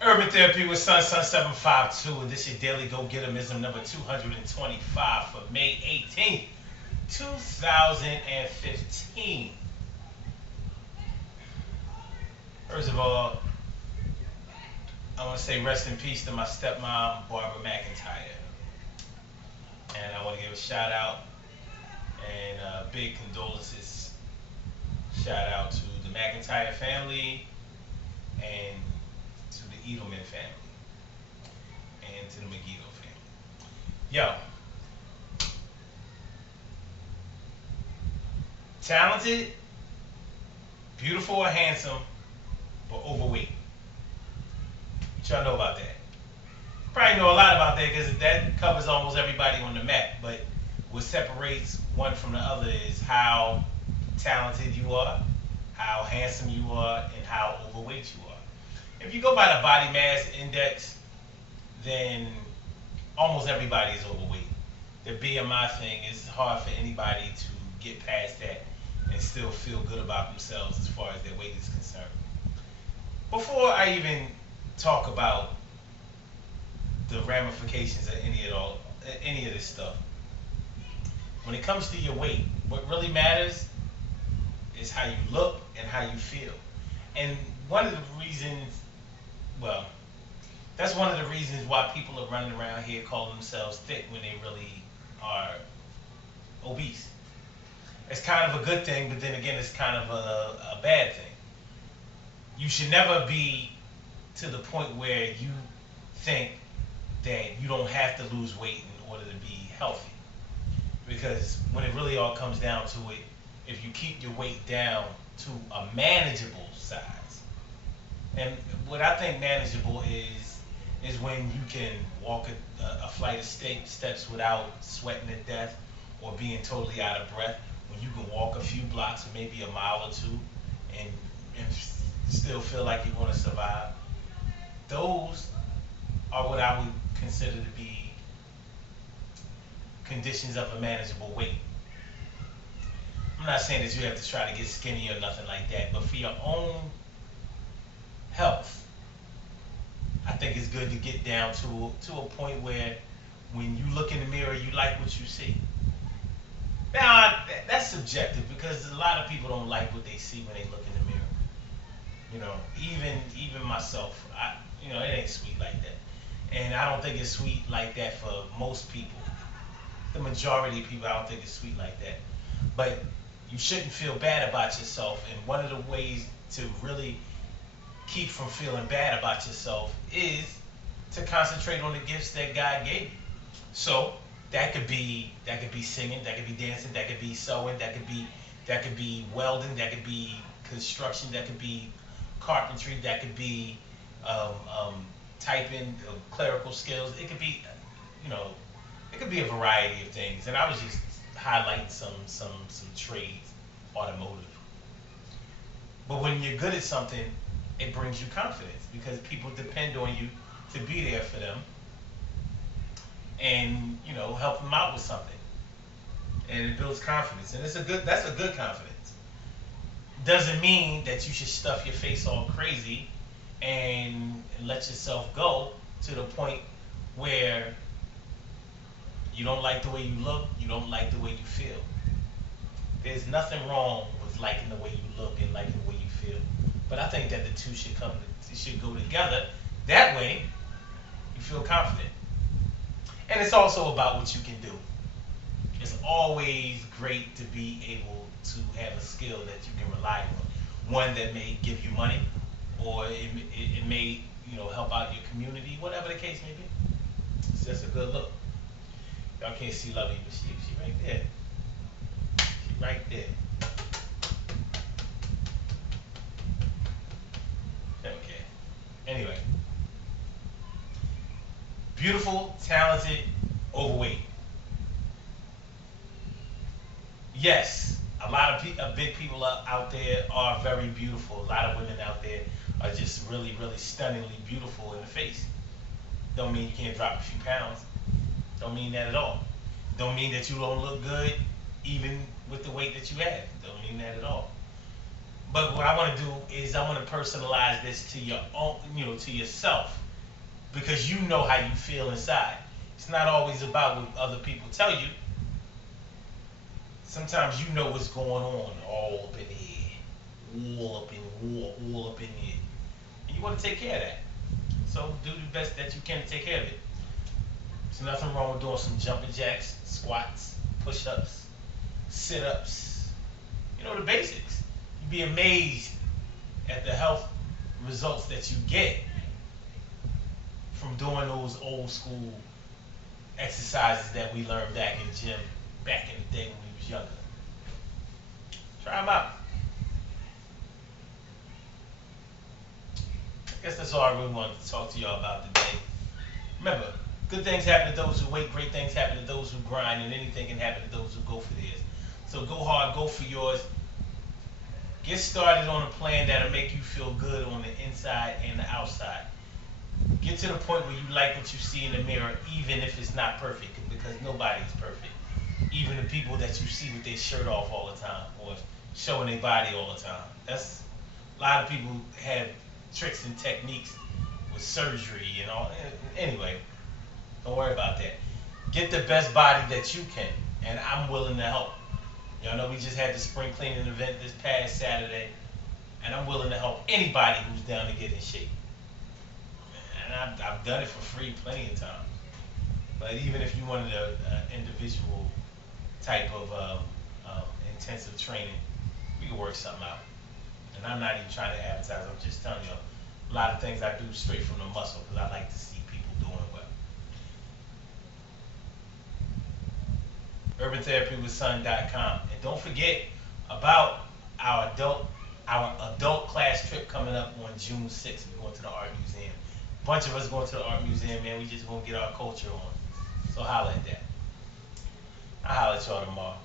Urban Therapy with Sun 752, and this is your daily Gogetemism number 225 for May 18th, 2015. First of all, I want to say rest in peace to my stepmom, Barbara McIntyre. And I want to give a shout out and big condolences shout out to the McIntyre family and to the Edelman family and to the Megiddo family. Yo, talented, beautiful or handsome, but overweight. What y'all know about that? Probably know a lot about that because that covers almost everybody on the map. But what separates one from the other is how talented you are, how handsome you are, and how overweight you are. If you go by the body mass index, then almost everybody is overweight. The BMI thing is hard for anybody to get past that and still feel good about themselves as far as their weight is concerned. Before I even talk about the ramifications of any of this stuff, when it comes to your weight, what really matters is how you look and how you feel. And one of the reasons, well, that's one of the reasons why people are running around here calling themselves thick when they really are obese. It's kind of a good thing, but then again, it's kind of a bad thing. You should never be to the point where you think that you don't have to lose weight in order to be healthy. Because when it really all comes down to it, if you keep your weight down to a manageable size, and what I think manageable is when you can walk a flight of steps without sweating to death or being totally out of breath, when you can walk a few blocks or maybe a mile or two and still feel like you're going to survive. Those are what I would consider to be conditions of a manageable weight. I'm not saying that you have to try to get skinny or nothing like that, but for your own health, I think it's good to get down to a point where when you look in the mirror, you like what you see. Now, that's subjective because a lot of people don't like what they see when they look in the mirror. You know, even myself, it ain't sweet like that. And I don't think it's sweet like that for most people. The majority of people, I don't think it's sweet like that. But you shouldn't feel bad about yourself. And one of the ways to really keep from feeling bad about yourself is to concentrate on the gifts that God gave you. So that could be singing, that could be dancing, that could be sewing, that could be welding, that could be construction, that could be carpentry, that could be typing, clerical skills. It could be, it could be a variety of things. And I was just highlighting some trades, automotive. But when you're good at something, it brings you confidence because people depend on you to be there for them and help them out with something. And it builds confidence. And that's a good confidence. Doesn't mean that you should stuff your face all crazy and let yourself go to the point where you don't like the way you look, you don't like the way you feel. There's nothing wrong with liking the way you look and liking the way you feel. But I think that the two should go together. That way, you feel confident. And it's also about what you can do. It's always great to be able to have a skill that you can rely on. One that may give you money, or it may help out your community, whatever the case may be. It's just a good look. Y'all can't see Lovey, but she right there. She right there. Okay. Anyway, beautiful, talented, overweight. Yes, a lot of big people out there are very beautiful. A lot of women out there are just really, really stunningly beautiful in the face. Don't mean you can't drop a few pounds. Don't mean that at all. Don't mean that you don't look good even with the weight that you have. Don't mean that at all. But what I want to do is I want to personalize this to your own, to yourself, because you know how you feel inside. It's not always about what other people tell you. Sometimes you know what's going on all up in here, all up in here, and you want to take care of that. So do the best that you can to take care of it. There's nothing wrong with doing some jumping jacks, squats, push-ups, sit-ups. The basics. You'd be amazed at the health results that you get from doing those old school exercises that we learned back in the gym back in the day when we was younger. Try them out. I guess that's all I really wanted to talk to y'all about today. Remember, good things happen to those who wait, great things happen to those who grind, and anything can happen to those who go for theirs. So go hard, go for yours. Get started on a plan that'll make you feel good on the inside and the outside. Get to the point where you like what you see in the mirror, even if it's not perfect, because nobody's perfect. Even the people that you see with their shirt off all the time or showing their body all the time. That's a lot of people have tricks and techniques with surgery and all. Anyway, don't worry about that. Get the best body that you can, and I'm willing to help. Y'all know we just had the spring cleaning event this past Saturday, and I'm willing to help anybody who's down to get in shape. And I've done it for free plenty of times. But even if you wanted an individual type of intensive training, we can work something out. And I'm not even trying to advertise. I'm just telling you a lot of things I do straight from the muscle because I like to see people doing well. UrbanTherapyWithSon.com. And don't forget about our adult class trip coming up on June 6th. We're going to the art museum. A bunch of us going to the art museum, man. We just want to get our culture on. So holla at that. I'll holla at y'all tomorrow.